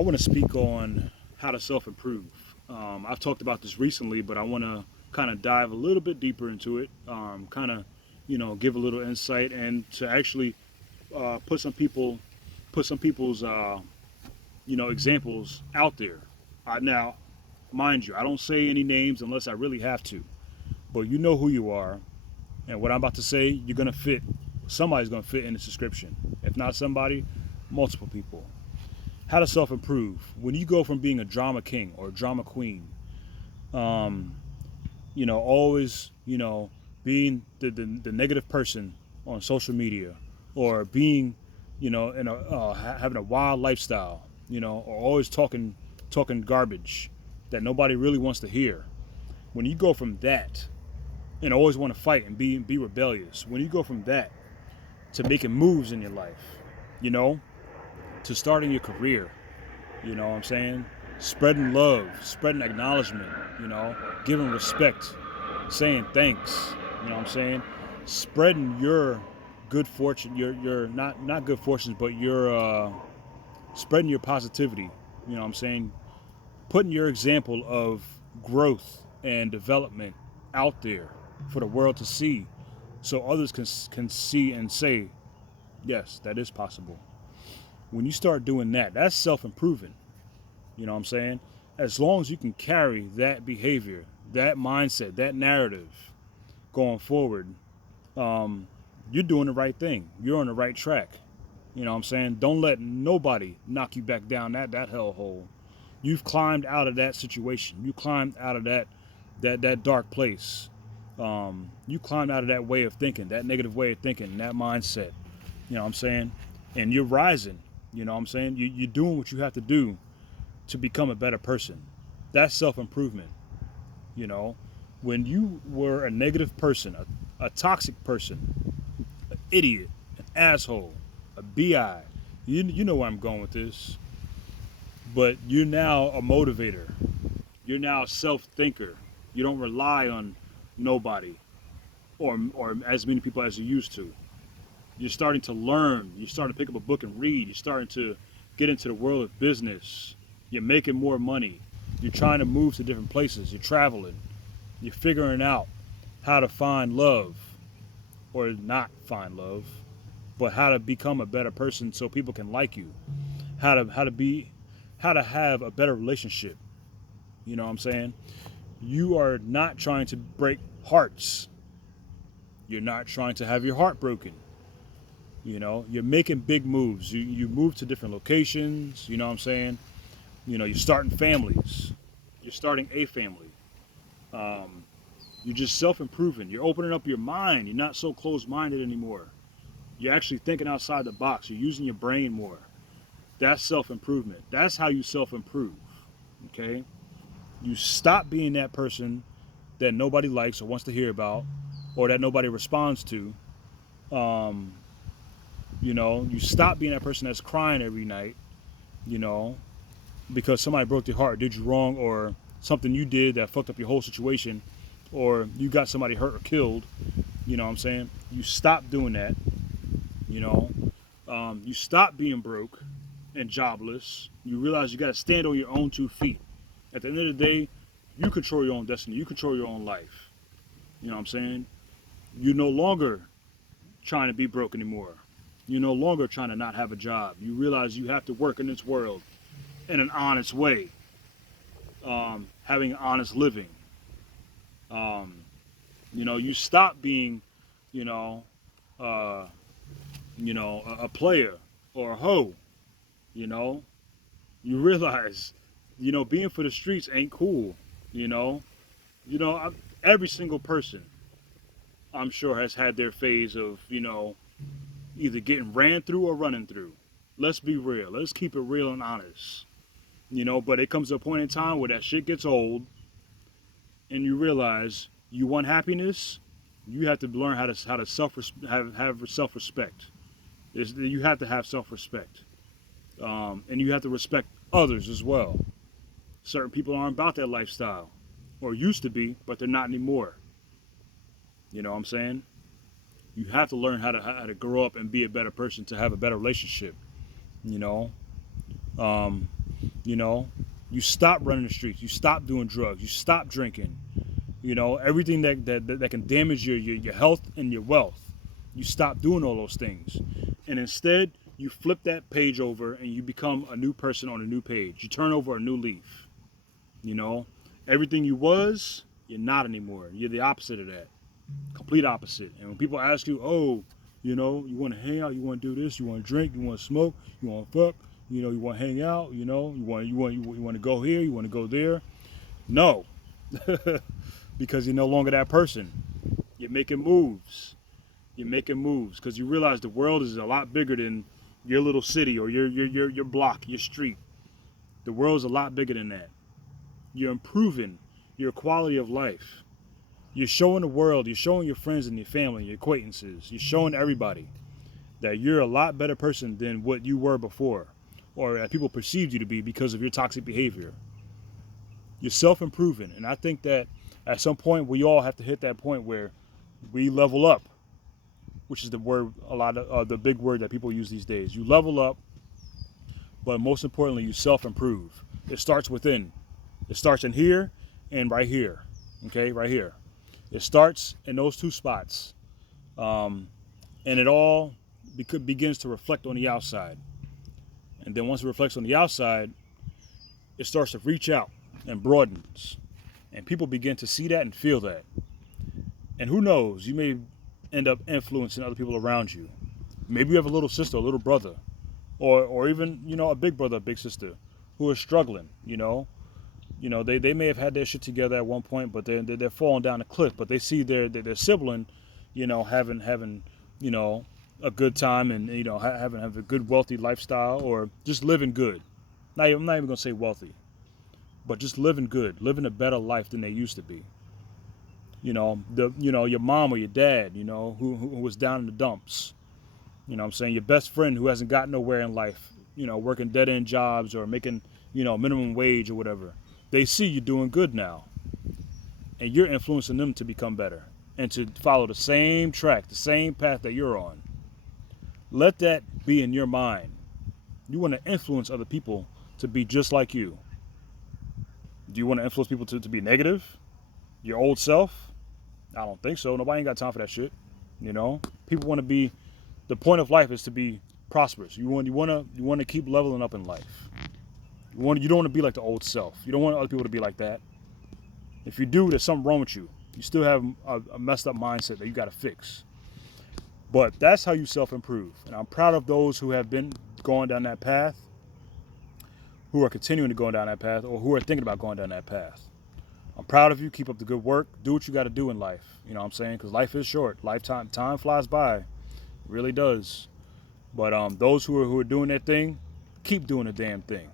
I want to speak on how to self-improve. I've talked about this recently, but I want to kind of dive a little bit deeper into it. Kind of, give a little insight and to actually put some people's, examples out there. Now, mind you, I don't say any names unless I really have to, but you know who you are, and what I'm about to say, you're gonna fit. Somebody's gonna fit in this description. If not somebody, multiple people. How to self-improve. When you go from being a drama king or a drama queen, um, always, being the negative person on social media, or being, having a wild lifestyle, or always talking garbage that nobody really wants to hear. When you go from that and always want to fight and be rebellious, when you go from that to making moves in your life, you know, to starting your career, you know what I'm saying? Spreading love, spreading acknowledgement, giving respect, saying thanks, you know what I'm saying? Spreading your good fortune, your not good fortunes, but your spreading your positivity, you know what I'm saying? Putting your example of growth and development out there for the world to see so others can see and say, yes, that is possible. When you start doing that, that's self-improving. You know what I'm saying? As long as you can carry that behavior, that mindset, that narrative going forward, um, you're doing the right thing. You're on the right track. You know what I'm saying? Don't let nobody knock you back down that hellhole. You've climbed out of that situation. You climbed out of that dark place. You climbed out of that way of thinking, that negative way of thinking, that mindset. You know what I'm saying? And you're rising. You know what I'm saying? You're doing what you have to do to become a better person. That's self-improvement. You know, when you were a negative person, a toxic person, an idiot, an asshole, a bi, you know where I'm going with this. But you're now a motivator. You're now a self-thinker. You don't rely on nobody or as many people as you used to. You're starting to learn. You're starting to pick up a book and read. You're starting to get into the world of business. You're making more money. You're trying to move to different places. You're traveling. You're figuring out how to find love or not find love, but how to become a better person so people can like you. How to have a better relationship. You know what I'm saying? You are not trying to break hearts. You're not trying to have your heart broken. You're making big moves. You move to different locations. You know what I'm saying? You're starting families. You're starting a family. Um, you're just self-improving. You're opening up your mind. You're not so closed-minded anymore. You're actually thinking outside the box. You're using your brain more. That's self-improvement. That's how you self-improve. Okay? You stop being that person that nobody likes or wants to hear about, or that nobody responds to. Um, you stop being that person that's crying every night, you know, because somebody broke your heart, did you wrong, or something you did that fucked up your whole situation, or you got somebody hurt or killed. You know what I'm saying? You stop doing that. You know, you stop being broke and jobless. You realize you got to stand on your own 2 feet. At the end of the day, you control your own destiny. You control your own life. You know what I'm saying? You're no longer trying to be broke anymore. You're no longer trying to not have a job. You realize you have to work in this world in an honest way, having an honest living. Um, you stop being, you know, uh, a player or a hoe. You know, you realize, being for the streets ain't cool. You know, you know, I, every single person, I'm sure, has had their phase of, either getting ran through or running through. Let's be real. Let's keep it real and honest. But it comes to a point in time where that shit gets old, and you realize you want happiness. You have to learn how to have self respect. You have to have self respect, and you have to respect others as well. Certain people aren't about that lifestyle, or used to be, but they're not anymore. You know what I'm saying? You have to learn how to grow up and be a better person to have a better relationship. You know, um, You know, you stop running the streets. You stop doing drugs. You stop drinking. You know, everything that can damage your health and your wealth. You stop doing all those things. And instead, you flip that page over and you become a new person on a new page. You turn over a new leaf. You know, everything you was, you're not anymore. You're the opposite of that. Complete opposite. And when people ask you, oh, you know, you want to hang out, you want to do this, you want to drink, you want to smoke, you want to fuck, you know, you want to hang out, you know, you want to go here, you want to go there. No, because you're no longer that person. You're making moves. You're making moves because you realize the world is a lot bigger than your little city or your block, your street. The world's a lot bigger than that. You're improving your quality of life. You're showing the world, you're showing your friends and your family, your acquaintances, you're showing everybody that you're a lot better person than what you were before, or that people perceived you to be because of your toxic behavior. You're self-improving, and I think that at some point we all have to hit that point where we level up, which is the word, the big word that people use these days. You level up, but most importantly, you self-improve. It starts within. It starts in here and right here, okay, right here. It starts in those two spots, and it all begins to reflect on the outside. And then once it reflects on the outside, it starts to reach out and broadens. And people begin to see that and feel that. And who knows, you may end up influencing other people around you. Maybe you have a little sister, a little brother, or even, you know, a big brother, a big sister who are struggling, you know. You know, they may have had their shit together at one point, but they're falling down a cliff. But they see their sibling, you know, having you know, a good time and, you know, having a good wealthy lifestyle, or just living good. Now, I'm not even gonna say wealthy, but just living good, living a better life than they used to be. You know, your mom or your dad, you know, who was down in the dumps. You know what I'm saying? Your best friend who hasn't got nowhere in life, you know, working dead end jobs or making, you know, minimum wage or whatever. They see you doing good now, and you're influencing them to become better and to follow the same track, the same path that you're on. Let that be in your mind. You want to influence other people to be just like you. Do you want to influence people to be negative? Your old self? I don't think so. Nobody ain't got time for that shit. You know, people want to be. The point of life is to be prosperous. You want to keep leveling up in life. You don't want to be like the old self. You don't want other people to be like that. If you do, there's something wrong with you. You still have a messed up mindset that you got to fix. But that's how you self-improve. And I'm proud of those who have been going down that path, who are continuing to go down that path, or who are thinking about going down that path. I'm proud of you. Keep up the good work. Do what you got to do in life. You know what I'm saying? Because life is short. Time flies by. It really does. But those who are doing their thing, keep doing the damn thing.